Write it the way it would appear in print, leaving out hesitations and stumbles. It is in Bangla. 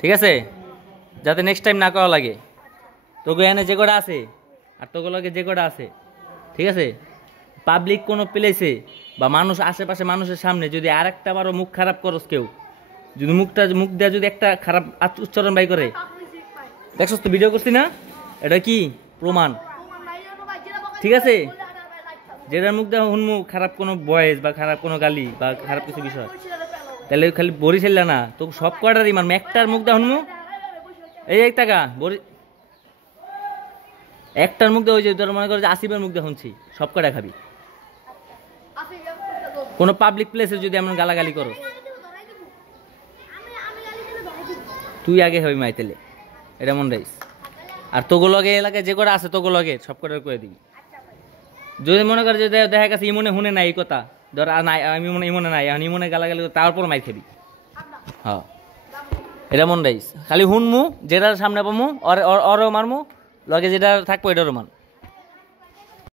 ঠিক আছে, যাতে নেক্সট টাইম না করা লাগে। তোকে এনে যে কটা আছে আর তোকে লগে যে কটা আছে, ঠিক আছে, পাবলিক কোনো প্লেসে বা মানুষ আশেপাশে মানুষের সামনে যদি আর একটা বারো মুখ খারাপ করস, কেউ যদি মুখ দেওয়া যদি একটা খারাপ উচ্চারণ বাই করে, দেখছস তো ভিডিও করছি না, এটা কি প্রমাণ? ঠিক আছে, যেটার মুখ দেওয়া হুনমু খারাপ কোনো ভয়েস বা খারাপ কোনো গালি বা খারাপ কিছু বিষয়, তাহলে খালি বরিশাল না, তো সব কটারই মারমু। একটার মুখ দেওয়া হুনমু, এই এক টাকা একটার মুখ দেওয়া, ওই যে তোর মনে করো যে আসিফের মুখ দেওয়া শুনছি, সব কটা খাবি। কোনো পাবলিক প্লেসে যদি এমন গালাগালি করো, তুই আগে হবি মাইতেলে, এটা মনে রাখিস। আর তোগো লগে এলাকায় যে কটা আছে তোগো লগে সব কটা করে দিবি। যদি মনে করে যে দেখা গেছে ইমনে হুনে নাই এই কথা, ধর নাই আমি মনে ইমনে নাই, এখন ইমনে গালাগালি তারপর মাই খাবি। হ্যাঁ, এটা মনে রাখিস। খালি হুনমু, যেটার সামনে পামু ওরও মারমু, লগে যেটা থাকবো এটারও মান।